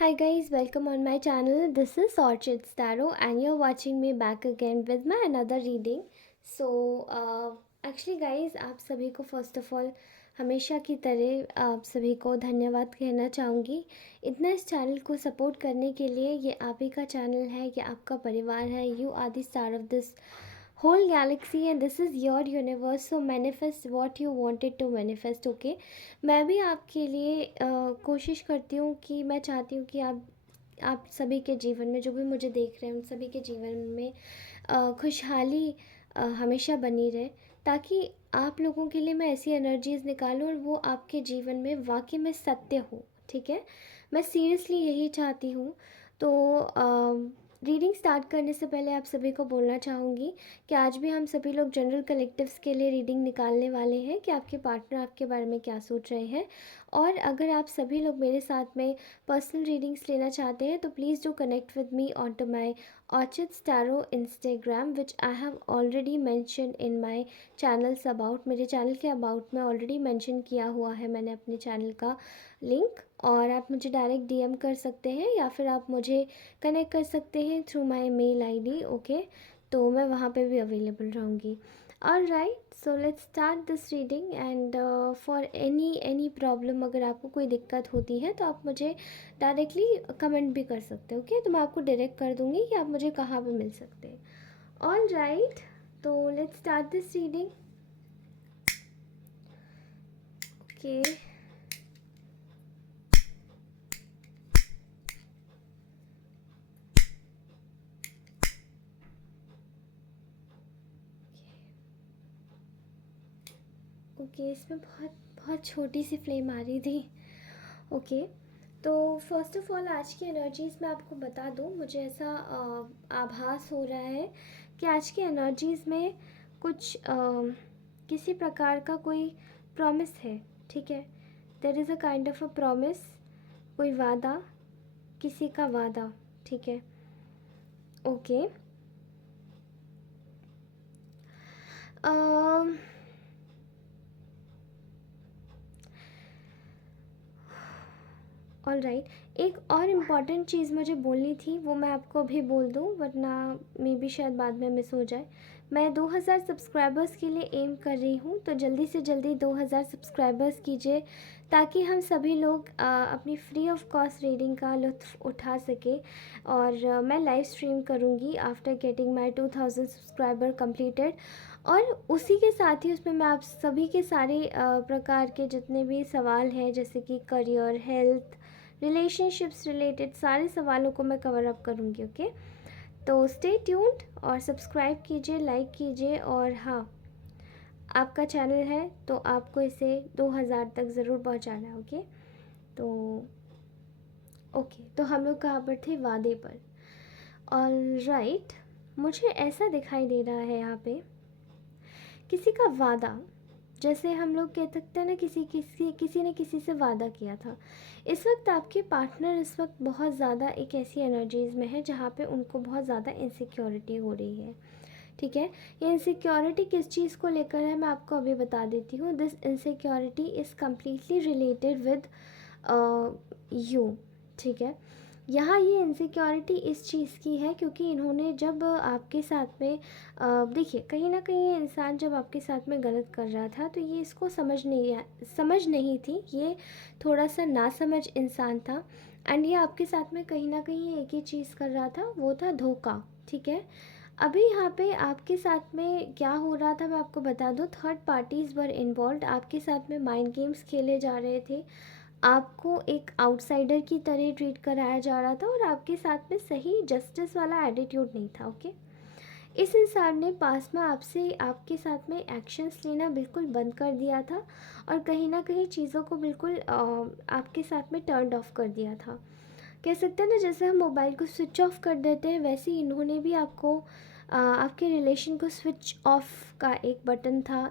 Hi guys, welcome on my channel. This is Orchid Tarot and you're watching me back again with my another reading. Actually guys, आप सभी को first of all हमेशा की तरह आप सभी को धन्यवाद कहना चाहूँगी। इतना इस चैनल को सपोर्ट करने के लिए। ये आप ही का चैनल है, ये आपका परिवार है। You are the star of this whole galaxy and this is your universe, so manifest what you wanted to manifest. okay? मैं भी आपके लिए कोशिश करती हूँ कि मैं चाहती हूँ कि आप सभी के जीवन में, जो भी मुझे देख रहे हैं उन सभी के जीवन में खुशहाली हमेशा बनी रहे, ताकि आप लोगों के लिए मैं ऐसी एनर्जीज़ निकालूं और वो आपके जीवन में वाकई में सत्य हो। ठीक है, मैं सीरियसली यही चाहती हूँ। तो रीडिंग स्टार्ट करने से पहले आप सभी को बोलना चाहूँगी कि आज भी हम सभी लोग जनरल कलेक्टिव्स के लिए रीडिंग निकालने वाले हैं कि आपके पार्टनर आपके बारे में क्या सोच रहे हैं। और अगर आप सभी लोग मेरे साथ में पर्सनल रीडिंग्स लेना चाहते हैं तो please do connect with me on to my Orchids Tarot Instagram, which I have already mentioned in my channels about। मेरे चैनल के अबाउट में ऑलरेडी मेंशन किया हुआ है मैंने अपने चैनल का लिंक। और आप मुझे डायरेक्ट डीएम कर सकते हैं या फिर आप मुझे कनेक्ट कर सकते हैं through my mail ID. Okay, तो मैं वहाँ पे भी अवेलेबल रहूँगी। Alright, so let's start this reading and for any problem, अगर आपको कोई दिक्कत होती है तो आप मुझे डायरेक्टली कमेंट भी कर सकते हो। ओके, तो मैं आपको डायरेक्ट कर दूँगी कि आप मुझे कहाँ पे मिल सकते हैं। Alright, तो let's start this reading. Okay, okay, इसमें बहुत बहुत छोटी सी फ्लेम आ रही थी। ओके, तो फर्स्ट ऑफ ऑल आज की एनर्जीज़ मैं आपको बता दूँ, मुझे ऐसा आभास हो रहा है कि आज की एनर्जीज़ में कुछ किसी प्रकार का कोई प्रॉमिस है। ठीक है, there is a kind of a promise, कोई वादा, किसी का वादा। ठीक है, ओके। ऑलराइट, एक और इम्पॉर्टेंट चीज़ मुझे बोलनी थी, वो मैं आपको अभी बोल दूँ, वरना मे बी शायद बाद में मिस हो जाए। मैं 2000 सब्सक्राइबर्स के लिए एम कर रही हूँ, तो जल्दी से जल्दी 2000 सब्सक्राइबर्स कीजिए ताकि हम सभी लोग अपनी फ्री ऑफ कॉस्ट रीडिंग का लुत्फ़ उठा सके। और मैं लाइव स्ट्रीम करूँगी after getting my 2000 subscriber completed. और उसी के साथ ही उसमें मैं आप सभी के सारे प्रकार के जितने भी सवाल हैं, जैसे कि करियर, हेल्थ, रिलेशनशिप्स रिलेटेड सारे सवालों को मैं कवर अप करूँगी। ओके, तो स्टे ट्यून्ड और सब्सक्राइब कीजिए, लाइक कीजिए। और हाँ, आपका चैनल है तो आपको इसे 2000 तक ज़रूर पहुँचाना है। ओके, तो ओके, तो हम लोग कहाँ पर थे? वादे पर। ऑलराइट, मुझे ऐसा दिखाई दे रहा है यहाँ पे किसी का वादा, जैसे हम लोग कह सकते हैं ना, किसी ने किसी से वादा किया था। इस वक्त आपके पार्टनर इस वक्त बहुत ज़्यादा एक ऐसी एनर्जीज़ में है जहाँ पे उनको बहुत ज़्यादा इनसिक्योरिटी हो रही है। ठीक है, ये इनसिक्योरिटी किस चीज़ को लेकर है मैं आपको अभी बता देती हूँ। This insecurity is completely related with you. ठीक है, यहाँ ये इनसिक्योरिटी इस चीज़ की है क्योंकि इन्होंने जब आपके साथ में देखिए, कहीं ना कहीं ये इंसान जब आपके साथ में गलत कर रहा था तो ये इसको समझ नहीं थी, ये थोड़ा सा नासमझ इंसान था। एंड ये आपके साथ में कहीं ना कहीं एक ही चीज़ कर रहा था, वो था धोखा। ठीक है, अभी यहाँ पे आपके साथ में क्या हो रहा था मैं आपको बता दूँ। थर्ड पार्टीज़ वर इन्वॉल्व, आपके साथ में माइंड गेम्स खेले जा रहे थे, आपको एक आउटसाइडर की तरह ट्रीट कराया जा रहा था और आपके साथ में सही जस्टिस वाला एटीट्यूड नहीं था। ओके, इस इंसान ने पास में आपसे आपके साथ में एक्शंस लेना बिल्कुल बंद कर दिया था और कहीं ना कहीं चीज़ों को बिल्कुल आपके साथ में टर्न ऑफ कर दिया था। कह सकते हैं ना, जैसे हम मोबाइल को स्विच ऑफ कर देते हैं, वैसे ही इन्होंने भी आपको आपके रिलेशन को स्विच ऑफ का एक बटन था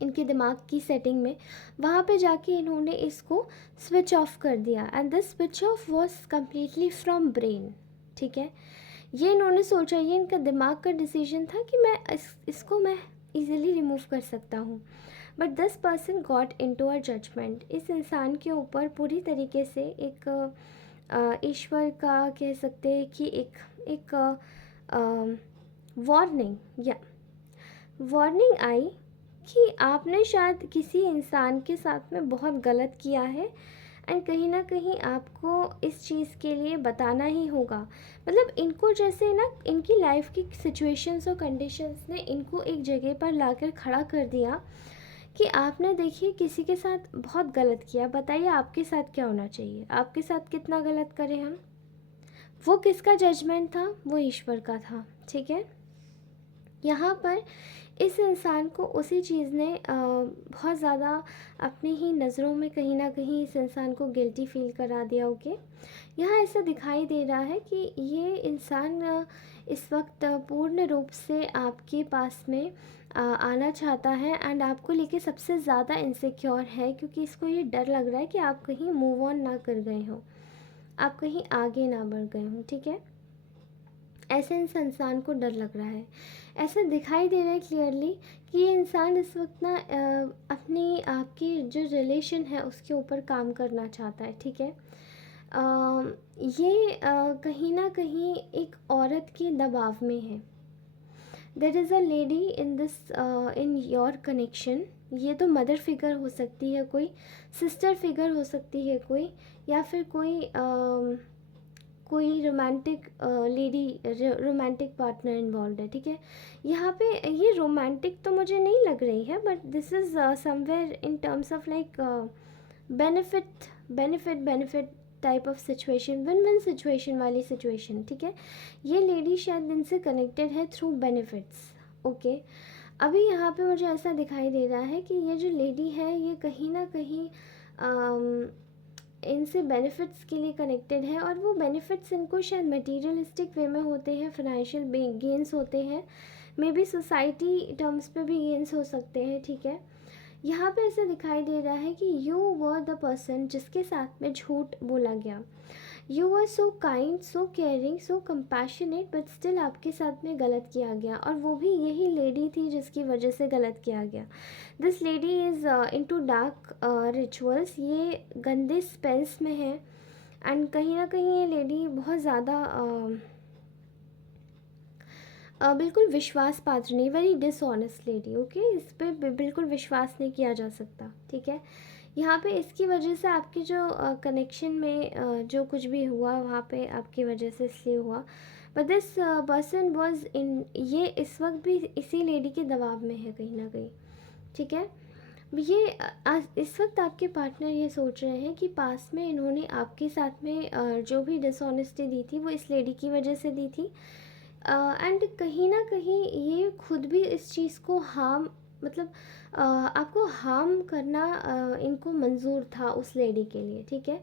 इनके दिमाग की सेटिंग में, वहाँ पे जाके इन्होंने इसको स्विच ऑफ कर दिया। And this switch off was completely from brain. ठीक है, ये इन्होंने सोचा, ये इनका दिमाग का डिसीजन था कि मैं इसको मैं इजीली रिमूव कर सकता हूँ। But this person got into a judgement. इस इंसान के ऊपर पूरी तरीके से एक ईश्वर का कह सकते हैं कि एक वार्निंग या वार्निंग आई कि आपने शायद किसी इंसान के साथ में बहुत गलत किया है एंड कहीं ना कहीं आपको इस चीज़ के लिए बताना ही होगा। मतलब इनको जैसे ना इनकी लाइफ की सिचुएशंस और कंडीशंस ने इनको एक जगह पर लाकर खड़ा कर दिया कि आपने देखिए किसी के साथ बहुत गलत किया, बताइए आपके साथ क्या होना चाहिए, आपके साथ कितना गलत करें हम। वो किसका जजमेंट था? वो ईश्वर का था। ठीक है, यहाँ पर इस इंसान को उसी चीज़ ने बहुत ज़्यादा अपनी ही नज़रों में कहीं ना कहीं इस इंसान को गिल्टी फील करा दिया। ओके, यहाँ ऐसा दिखाई दे रहा है कि ये इंसान इस वक्त पूर्ण रूप से आपके पास में आना चाहता है एंड आपको लेके सबसे ज़्यादा इनसिक्योर है, क्योंकि इसको ये डर लग रहा है कि आप कहीं मूव ऑन ना कर गए हो, आप कहीं आगे ना बढ़ गए हो। ठीक है, ऐसे इस इंसान को डर लग रहा है। ऐसा दिखाई दे रहा है क्लियरली कि ये इंसान इस वक्त ना अपनी आपकी जो रिलेशन है उसके ऊपर काम करना चाहता है। ठीक है, ये कहीं ना कहीं एक औरत के दबाव में है। There is a lady in this in your connection. ये तो मदर फिगर हो सकती है, कोई सिस्टर फिगर हो सकती है कोई, या फिर कोई romantic lady, romantic partner involve है। ठीक है, यहाँ पे ये रोमांटिक तो मुझे नहीं लग रही है, but this is somewhere in terms of like benefit benefit benefit type of situation, win win situation वाली सिचुएशन। ठीक है, ये लेडी शायद इनसे कनेक्टेड है थ्रू बेनिफिट्स। ओके, अभी यहाँ पे मुझे ऐसा दिखाई दे रहा है कि ये जो लेडी है ये कहीं ना कहीं इनसे बेनिफिट्स के लिए कनेक्टेड है, और वो बेनिफिट्स इनको शायद मटेरियलिस्टिक वे में होते हैं, फाइनेंशियल गेंस होते हैं, मे बी सोसाइटी टर्म्स पे भी गेंस हो सकते हैं। ठीक है, यहाँ पे ऐसा दिखाई दे रहा है कि यू वर द पर्सन जिसके साथ में झूठ बोला गया। You were so kind, so caring, so compassionate, but still आपके साथ में गलत किया गया, और वो भी यही लेडी थी जिसकी वजह से गलत किया गया। This lady is into dark rituals, ये गंदे स्पेल्स में है एंड कहीं ना कहीं ये लेडी बहुत ज़्यादा बिल्कुल विश्वास पात्र नहीं, वेरी डिसऑनेस्ट लेडी। ओके, इस पर बिल्कुल विश्वास नहीं किया जा सकता। ठीक है, यहाँ पे इसकी वजह से आपकी जो कनेक्शन में जो कुछ भी हुआ वहाँ पे आपकी वजह से इसलिए हुआ, but this person was in, ये इस वक्त भी इसी लेडी के दबाव में है कहीं ना कहीं। ठीक है, ये इस वक्त आपके पार्टनर ये सोच रहे हैं कि पास में इन्होंने आपके साथ में जो भी डिसऑनेस्टी दी थी वो इस लेडी की वजह से दी थी, एंड कहीं ना कहीं ये खुद भी इस चीज़ को हार्म, मतलब आपको हार्म करना इनको मंजूर था उस लेडी के लिए। ठीक है,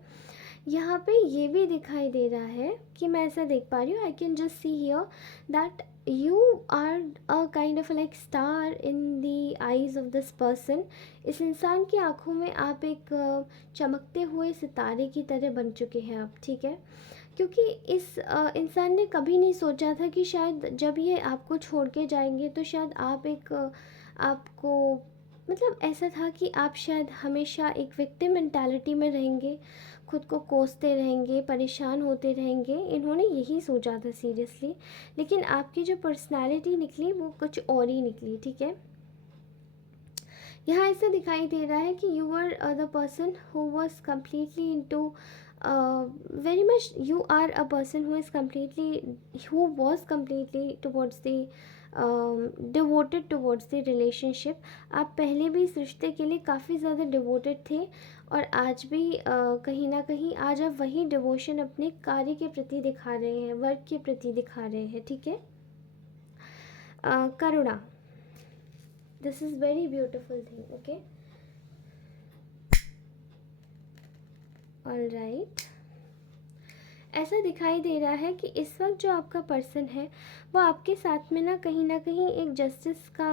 यहाँ पे ये भी दिखाई दे रहा है कि मैं ऐसा देख पा रही हूँ, I can just see here that you are a kind of like star in the eyes of this person. इस इंसान की आंखों में आप एक चमकते हुए सितारे की तरह बन चुके हैं आप। ठीक है, क्योंकि इस इंसान ने कभी नहीं सोचा था कि शायद जब ये आपको छोड़ के जाएंगे तो शायद आप एक आपको, मतलब ऐसा था कि आप शायद हमेशा एक विक्टिम मेंटालिटी में रहेंगे, खुद को कोसते रहेंगे, परेशान होते रहेंगे। इन्होंने यही सोचा था सीरियसली, लेकिन आपकी जो पर्सनालिटी निकली वो कुछ और ही निकली। ठीक है, यहाँ ऐसा दिखाई दे रहा है कि you are the person who was completely into very much, you are a person who is completely, who was completely towards the devoted towards the relationship। आप पहले भी इस रिश्ते के लिए काफ़ी ज़्यादा डिवोटेड थे, और आज भी कहीं ना कहीं आज आप वही डिवोशन अपने कार्य के प्रति दिखा रहे हैं, वर्क के प्रति दिखा रहे हैं। ठीक है, Karuna, this is very beautiful thing. Okay, all right, ऐसा दिखाई दे रहा है कि इस वक्त जो आपका पर्सन है वो आपके साथ में ना कहीं एक जस्टिस का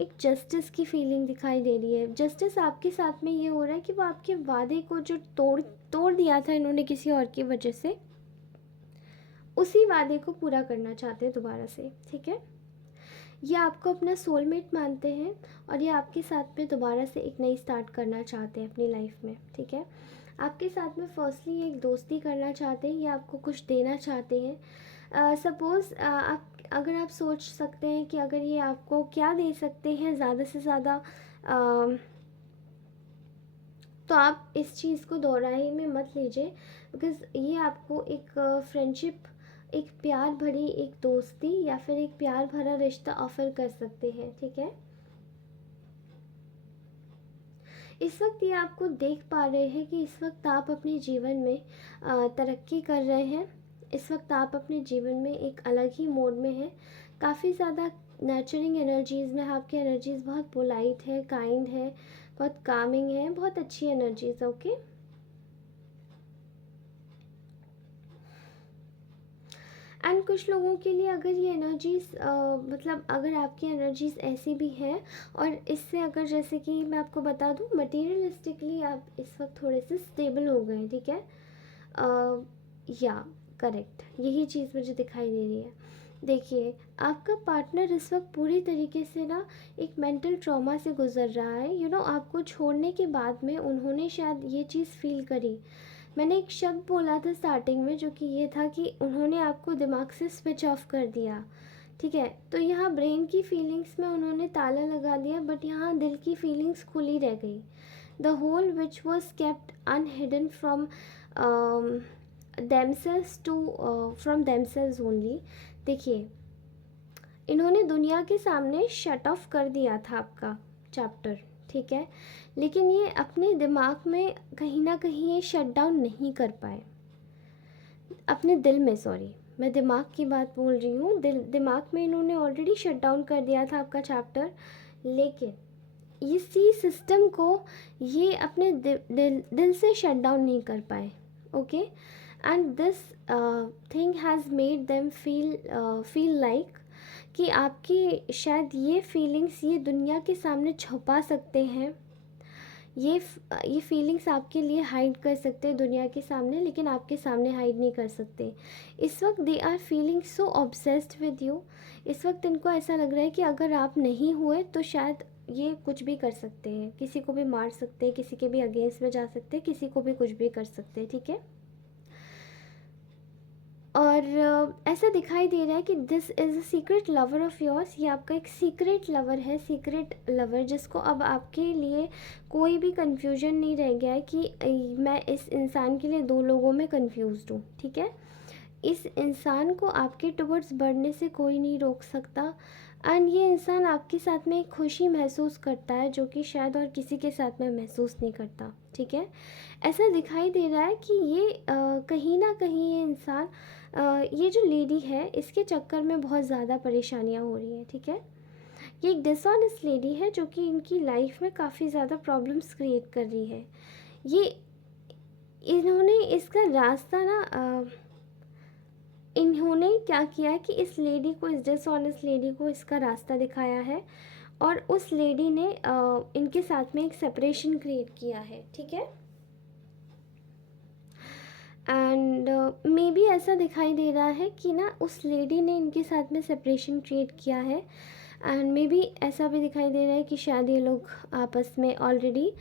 एक जस्टिस की फीलिंग दिखाई दे रही है। जस्टिस आपके साथ में ये हो रहा है कि वो आपके वादे को जो तोड़ दिया था इन्होंने किसी और की वजह से, उसी वादे को पूरा करना चाहते हैं दोबारा से। ठीक है, ये आपको अपना सोलमेट मानते हैं और ये आपके साथ में दोबारा से एक नई स्टार्ट करना चाहते हैं अपनी लाइफ में, ठीक है। आपके साथ में फर्स्टली एक दोस्ती करना चाहते हैं, ये आपको कुछ देना चाहते हैं। सपोज़ आप अगर आप सोच सकते हैं कि अगर ये आपको क्या दे सकते हैं ज़्यादा से ज़्यादा, तो आप इस चीज़ को दोहराई में मत लीजिए, बिकॉज़ ये आपको एक फ्रेंडशिप, एक प्यार भरी एक दोस्ती या फिर एक प्यार भरा रिश्ता ऑफ़र कर सकते हैं, ठीक है। इस वक्त ये आपको देख पा रहे हैं कि इस वक्त आप अपने जीवन में तरक्की कर रहे हैं। इस वक्त आप अपने जीवन में एक अलग ही मोड में हैं। काफ़ी ज़्यादा नर्चरिंग एनर्जीज़ में आपकी एनर्जीज़ बहुत पोलाइट है, काइंड है, बहुत कामिंग है, बहुत अच्छी एनर्जीज़, ओके। एंड कुछ लोगों के लिए अगर ये एनर्जीज़ मतलब अगर आपकी एनर्जीज़ ऐसी भी हैं और इससे अगर जैसे कि मैं आपको बता दूं मटेरियलिस्टिकली आप इस वक्त थोड़े से स्टेबल हो गए, ठीक है। या करेक्ट, यही चीज़ मुझे दिखाई दे रही है। देखिए, आपका पार्टनर इस वक्त पूरी तरीके से ना एक मेंटल ट्रॉमा से गुजर रहा है। यू नो, आपको छोड़ने के बाद में उन्होंने शायद ये चीज़ फील करी। मैंने एक शब्द बोला था स्टार्टिंग में जो कि ये था कि उन्होंने आपको दिमाग से स्विच ऑफ कर दिया, ठीक है। तो यहाँ ब्रेन की फीलिंग्स में उन्होंने ताला लगा दिया, बट यहाँ दिल की फीलिंग्स खुली रह गई। The whole which was kept unhidden from themselves too from themselves only. देखिए, इन्होंने दुनिया के सामने शट ऑफ कर दिया था आपका चैप्टर, ठीक है, लेकिन ये अपने दिमाग में कहीं ना कहीं ये शट डाउन नहीं कर पाए। अपने दिल में, सॉरी, मैं दिमाग की बात बोल रही हूँ, दिमाग में इन्होंने ऑलरेडी शट डाउन कर दिया था आपका चैप्टर, लेकिन इसी सिस्टम को ये अपने दिल से शट डाउन नहीं कर पाए, okay. And this thing has made them feel like कि आपकी शायद ये फीलिंग्स ये दुनिया के सामने छुपा सकते हैं, ये फीलिंग्स आपके लिए हाइड कर सकते हैं दुनिया के सामने, लेकिन आपके सामने हाइड नहीं कर सकते। इस वक्त they are feeling so obsessed with you. इस वक्त इनको ऐसा लग रहा है कि अगर आप नहीं हुए तो शायद ये कुछ भी कर सकते हैं, किसी को भी मार सकते हैं, किसी के भी अगेंस्ट में जा सकते हैं, किसी को भी कुछ भी कर सकते हैं, ठीक है। और ऐसा दिखाई दे रहा है कि this is a secret lover of yours. ये आपका एक सीक्रेट लवर है, सीक्रेट लवर, जिसको अब आपके लिए कोई भी कन्फ्यूजन नहीं रह गया है कि मैं इस इंसान के लिए दो लोगों में कन्फ्यूज़्ड हूँ, ठीक है। इस इंसान को आपके टुवर्ड्स बढ़ने से कोई नहीं रोक सकता। एंड ये इंसान आपके साथ में एक खुशी महसूस करता है जो कि शायद और किसी के साथ में महसूस नहीं करता, ठीक है। ऐसा दिखाई दे रहा है कि ये कहीं ना कहीं ये इंसान, ये जो लेडी है, इसके चक्कर में बहुत ज़्यादा परेशानियाँ हो रही हैं, ठीक है। ये एक डिसऑनेस्ट लेडी है जो कि इनकी लाइफ में काफ़ी ज़्यादा प्रॉब्लम्स क्रिएट कर रही है। ये इन्होंने इसका रास्ता ना इन्होंने क्या किया है कि इस लेडी को, इस डिसऑनेस्ट लेडी को इसका रास्ता दिखाया है और उस लेडी ने इनके साथ में एक सेपरेशन क्रिएट किया है, ठीक है। एंड मे बी ऐसा दिखाई दे रहा है कि ना उस लेडी ने इनके साथ में सेपरेशन क्रिएट किया है। एंड मे बी ऐसा भी दिखाई दे रहा है कि शायद ये लोग आपस में ऑलरेडी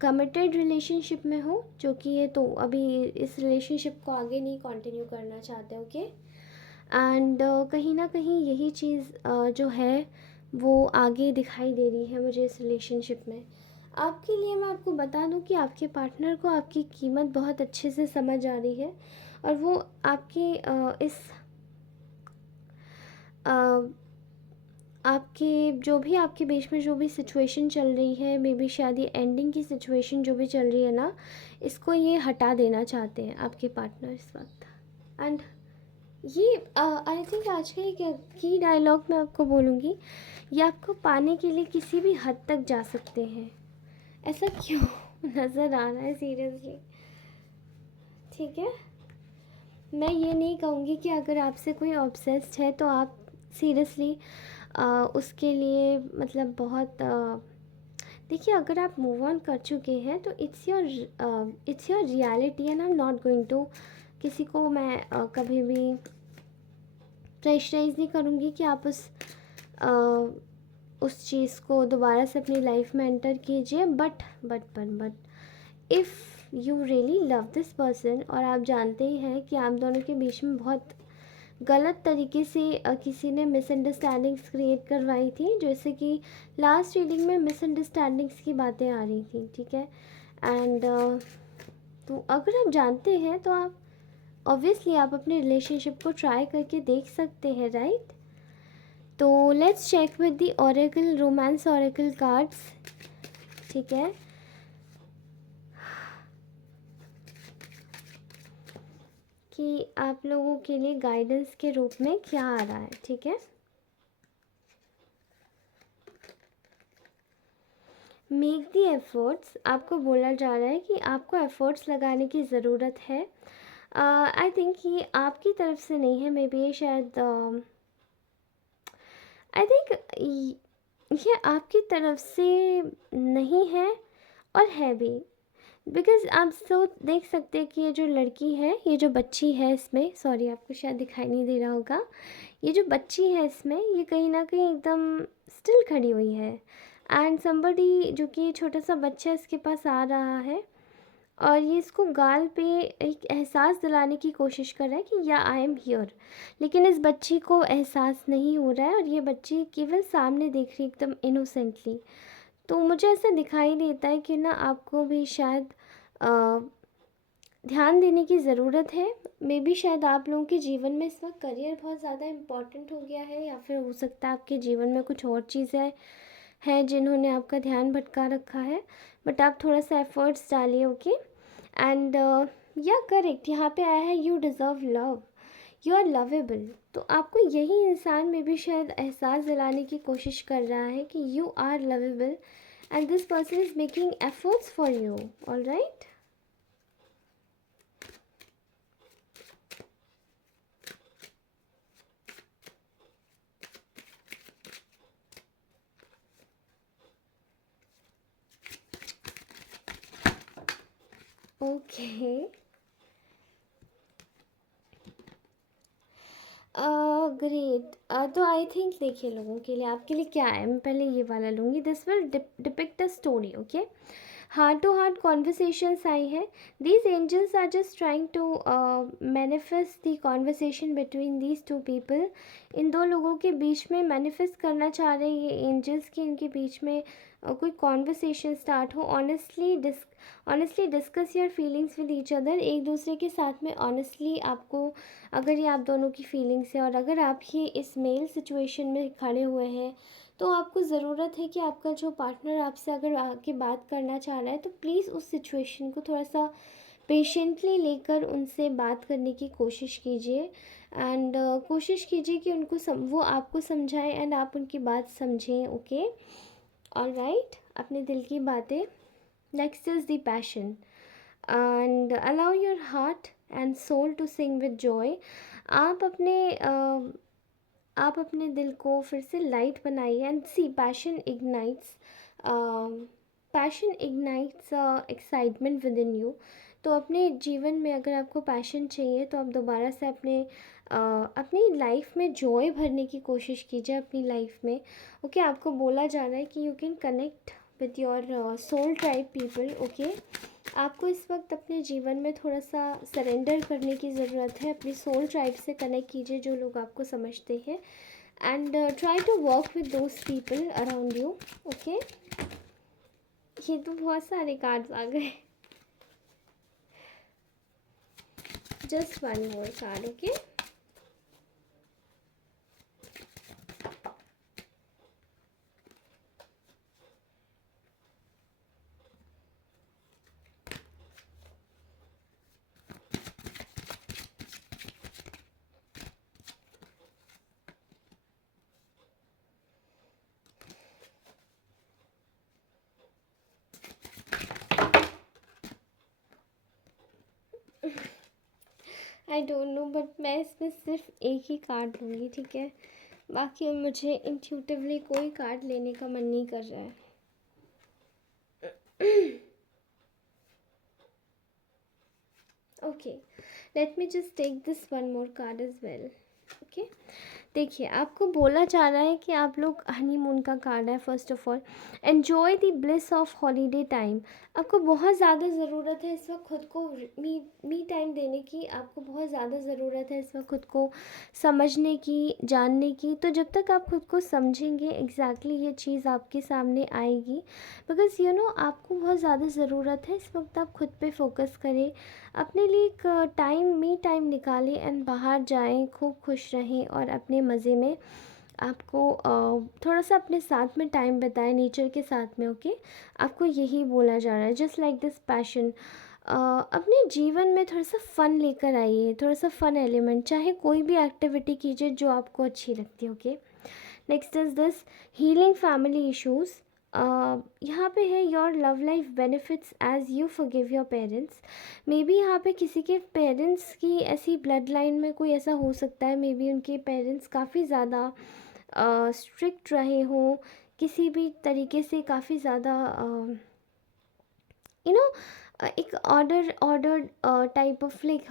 कमिटेड रिलेशनशिप में हो, जो कि ये तो अभी इस रिलेशनशिप को आगे नहीं कंटिन्यू करना चाहते, ओके। एंड कहीं ना कहीं यही चीज़ जो है वो आगे दिखाई दे रही है मुझे इस रिलेशनशिप में। आपके लिए मैं आपको बता दूं कि आपके पार्टनर को आपकी कीमत बहुत अच्छे से समझ आ रही है और वो आपकी इस अ, आपके जो भी आपके बीच में जो भी सिचुएशन चल रही है, मे बी शायद ये एंडिंग की सिचुएशन जो भी चल रही है ना, इसको ये हटा देना चाहते हैं आपके पार्टनर इस वक्त। एंड ये आई थिंक आज का एक की डायलॉग मैं आपको बोलूँगी, ये आपको पाने के लिए किसी भी हद तक जा सकते हैं। ऐसा क्यों नज़र आ रहा है सीरियसली, ठीक है। मैं ये नहीं कहूँगी कि अगर आपसे कोई ऑब्सेस्ड है तो आप सीरियसली उसके लिए मतलब बहुत देखिए, अगर आप मूव ऑन कर चुके हैं तो it's your reality and I am not going to, किसी को मैं कभी भी प्रेशराइज़ नहीं करूँगी कि आप उस उस चीज़ को दोबारा से अपनी लाइफ में एंटर कीजिए। But if you really love this person और आप जानते ही हैं कि आप दोनों के बीच में बहुत गलत तरीके से किसी ने मिसअंडरस्टैंडिंग्स क्रिएट करवाई थी, जैसे कि लास्ट रीडिंग में मिसअंडरस्टैंडिंग्स की बातें आ रही थी, ठीक है। एंड तो अगर आप जानते हैं तो आप ऑब्वियसली आप अपने रिलेशनशिप को ट्राई करके देख सकते हैं, राइट। तो let's check with the oracle, romance oracle cards, ठीक है। कि आप लोगों के लिए गाइडेंस के रूप में क्या आ रहा है, ठीक है। मेक दी एफर्ट्स, आपको बोला जा रहा है कि आपको एफर्ट्स लगाने की ज़रूरत है। आई थिंक ये आपकी तरफ से नहीं है, मे बी ये शायद आई थिंक ये आपकी तरफ से नहीं है और है भी, बिकॉज़ आप तो देख सकते हैं कि ये जो लड़की है, ये जो बच्ची है इसमें, सॉरी आपको शायद दिखाई नहीं दे रहा होगा, ये जो बच्ची है इसमें, ये कहीं ना कहीं एकदम स्टिल खड़ी हुई है। एंड समबडी जो कि छोटा सा बच्चा इसके पास आ रहा है और ये इसको गाल पे एक एहसास दिलाने की कोशिश कर रहा है कि या आई एम हियर, लेकिन इस बच्ची को एहसास नहीं हो रहा है और ये बच्ची केवल सामने देख रही है एकदम इनोसेंटली। तो मुझे ऐसा दिखाई देता है कि ना आपको भी शायद अ, ध्यान देने की ज़रूरत है। मे बी शायद आप लोगों के जीवन में इस वक्त करियर बहुत ज़्यादा इम्पॉर्टेंट हो गया है, या फिर हो सकता है आपके जीवन में कुछ और चीज़ें हैं जिन्होंने आपका ध्यान भटका रखा है। बट आप थोड़ा सा एफर्ट्स डालिए, ओके। एंड या करेक्ट, यहाँ पे आया है you deserve love, you are lovable. तो आपको यही इंसान में भी शायद एहसास दिलाने की कोशिश कर रहा है कि you are lovable and this person is making efforts for you, all right. Okay, great. तो आई थिंक देखिए लोगों के लिए, आपके लिए क्या है, मैं पहले ये वाला लूँगी। This will depict a story, okay. Heart to heart conversations आई है। These angels are just trying to manifest the conversation between these two people. इन दो लोगों के बीच में मैनिफेस्ट करना चाह रहे हैं ये एंजल्स कि इनके बीच में कोई कॉन्वर्सेशन स्टार्ट हो। Honestly discuss your feelings with each other, एक दूसरे के साथ में ऑनेस्टली आपको, अगर ये आप दोनों की फीलिंग्स है और अगर आप ही इस मेल सिचुएशन में खड़े हुए हैं, तो आपको ज़रूरत है कि आपका जो पार्टनर आपसे अगर आके बात करना चाह रहा है तो प्लीज़ उस सिचुएशन को थोड़ा सा पेशेंटली लेकर उनसे बात करने की कोशिश कीजिए। एंड कोशिश कीजिए कि वो आपको समझाएं एंड आप उनकी बात समझें, ओके। ऑल राइट, अपने दिल की बातें। Next is the passion and allow your heart and soul to sing with joy. आप अपने आप अपने दिल को फिर से लाइट बनाइए and see passion ignites excitement within you. तो अपने जीवन में अगर आपको पैशन चाहिए तो आप दोबारा से अपनी लाइफ में जॉय भरने की कोशिश कीजिए अपनी लाइफ में, ओके। आपको बोला जा रहा है कि you can connect with your soul tribe people, okay. आपको इस वक्त अपने जीवन में थोड़ा सा सरेंडर करने की ज़रूरत है, अपनी सोल ट्राइब से कनेक्ट कीजिए जो लोग आपको समझते हैं। And try to work with those people around you, okay. ये तो बहुत सारे कार्ड्स आ गए, just one more card, okay. I don't know, but मैं इसमें सिर्फ एक ही कार्ड लूँगी, ठीक है। बाकी मुझे इंट्यूटिवली कोई कार्ड लेने का मन नहीं कर रहा है। Okay, let me just take this one more card as well, okay। देखिए, आपको बोला जा रहा है कि आप लोग हनीमून का कार्ड है first of all, enjoy the bliss of holiday time. आपको बहुत ज़्यादा ज़रूरत है इस वक्त खुद को मी टाइम देने की, आपको बहुत ज़्यादा ज़रूरत है इस वक्त खुद को समझने की, जानने की। तो जब तक आप खुद को समझेंगे एग्जैक्टली ये चीज़ आपके सामने आएगी, बिकॉज़ यू नो आपको बहुत ज़्यादा ज़रूरत है इस वक्त। आप खुद पे फोकस करें, अपने लिए एक मी टाइम निकालें एंड बाहर जाएं, खूब खुश रहें और अपने मज़े में आपको थोड़ा सा अपने साथ में टाइम बिताएं, नेचर के साथ में। ओके, आपको यही बोला जा रहा है, जस्ट लाइक दिस पैशन। अपने जीवन में थोड़ा सा फ़न लेकर आइए, थोड़ा सा फ़न एलिमेंट, चाहे कोई भी एक्टिविटी कीजिए जो आपको अच्छी लगती है। Okay, next is this healing family issues. यहाँ पे है your love life benefits as you forgive your parents. Maybe यहाँ पे किसी के पेरेंट्स की ऐसी ब्लड लाइन में कोई ऐसा हो सकता है, मे बी उनके पेरेंट्स काफ़ी ज़्यादा स्ट्रिक्ट रहे हों, किसी भी तरीके से काफ़ी ज़्यादा यू नो एक order order type of like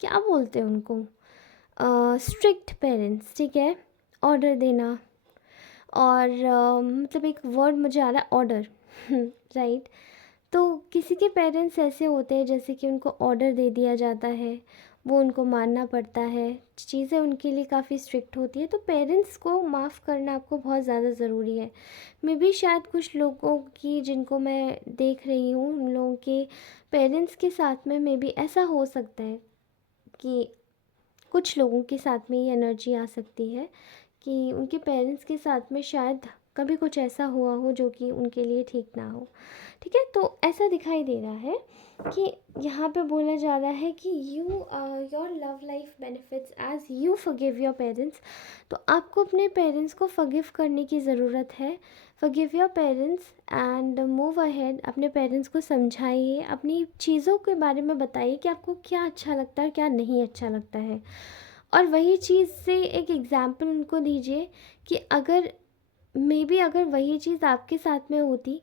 क्या बोलते हैं उनको, स्ट्रिक्ट पेरेंट्स, ठीक है, ऑर्डर देना। और मतलब एक वर्ड मुझे आ रहा है, ऑर्डर। राइट। तो किसी के पेरेंट्स ऐसे होते हैं जैसे कि उनको ऑर्डर दे दिया जाता है, वो उनको मानना पड़ता है, चीज़ें उनके लिए काफ़ी स्ट्रिक्ट होती है। तो पेरेंट्स को माफ़ करना आपको बहुत ज़्यादा ज़रूरी है। मे बी शायद कुछ लोगों की, जिनको मैं देख रही हूँ, उन लोगों के पेरेंट्स के साथ में मे बी ऐसा हो सकता है कि कुछ लोगों के साथ में ये एनर्जी आ सकती है कि उनके पेरेंट्स के साथ में शायद कभी कुछ ऐसा हुआ हो जो कि उनके लिए ठीक ना हो। ठीक है, तो ऐसा दिखाई दे रहा है कि यहाँ पे बोला जा रहा है कि your love life benefits as you forgive your parents. तो आपको अपने पेरेंट्स को फॉरगिव करने की ज़रूरत है। Forgive your parents and move ahead. अपने पेरेंट्स को समझाइए, अपनी चीज़ों के बारे में बताइए कि आपको क्या अच्छा लगता है, क्या नहीं अच्छा लगता है। और वही चीज़ से एक एग्ज़ाम्पल उनको दीजिए कि अगर मे बी अगर वही चीज़ आपके साथ में होती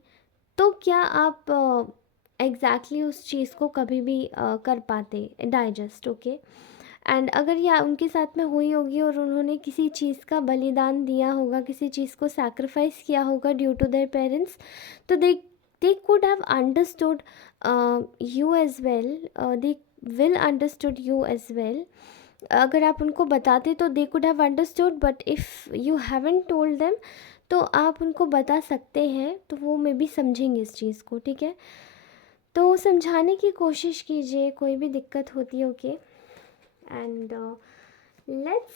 तो क्या आप एग्जैक्टली उस चीज़ को कभी भी कर पाते डाइजेस्ट। ओके, एंड अगर यह उनके साथ में हुई होगी और उन्होंने किसी चीज़ का बलिदान दिया होगा, किसी चीज़ को सैक्रिफाइस किया होगा ड्यू टू देयर पेरेंट्स, तो they could have understood you as well, they will understood you as well. अगर आप उनको बताते तो they could have understood, but if you haven't told them तो आप उनको बता सकते हैं, तो वो मे बी समझेंगे इस चीज़ को। ठीक है, तो समझाने की कोशिश कीजिए, कोई भी दिक्कत होती है। Okay, and let's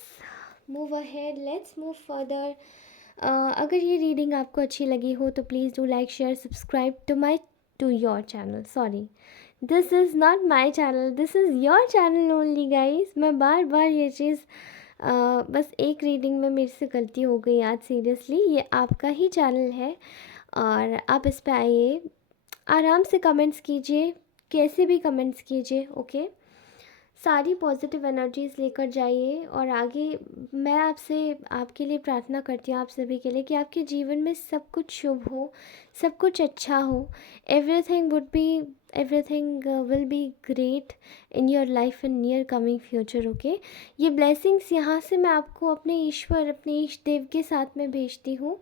move ahead, let's move further. अगर ये रीडिंग आपको अच्छी लगी हो तो please do like share subscribe to your channel. Sorry, this is not my channel, this is your channel only guys. मैं बार बार ये चीज़ बस एक रीडिंग में मेरे से गलती हो गई आज, सीरियसली ये आपका ही चैनल है और आप इस पे आइए, आराम से कमेंट्स कीजिए, कैसे भी कमेंट्स कीजिए। ओके, सारी पॉजिटिव एनर्जीज़ लेकर जाइए और आगे। मैं आपसे, आपके लिए प्रार्थना करती हूँ, आप सभी के लिए, कि आपके जीवन में सब कुछ शुभ हो, सब कुछ अच्छा हो। Everything will be great in your life in near coming future. Okay, ये ब्लेसिंग्स यहाँ से मैं आपको अपने ईश्वर, अपने ईष्ट देव के साथ में भेजती हूँ।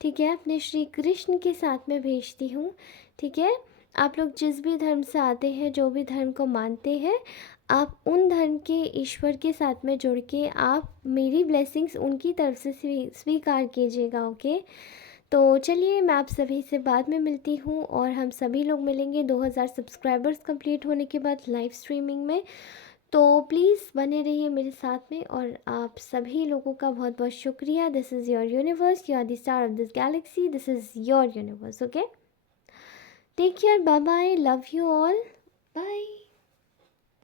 ठीक है, अपने श्री कृष्ण के साथ में भेजती हूँ। ठीक है, आप लोग जिस भी धर्म से आते हैं, जो भी धर्म को मानते हैं, आप उन धर्म के ईश्वर के साथ में जुड़ के आप मेरी ब्लेसिंग्स उनकी तरफ से स्वीकार कीजिएगा। ओके, तो चलिए, मैं आप सभी से बाद में मिलती हूँ और हम सभी लोग मिलेंगे 2000 सब्सक्राइबर्स कंप्लीट होने के बाद लाइव स्ट्रीमिंग में। तो प्लीज़ बने रहिए मेरे साथ में और आप सभी लोगों का बहुत बहुत शुक्रिया। This is your universe, you are the star of this galaxy, this is your universe. Okay, take care, bye bye, love you all, bye.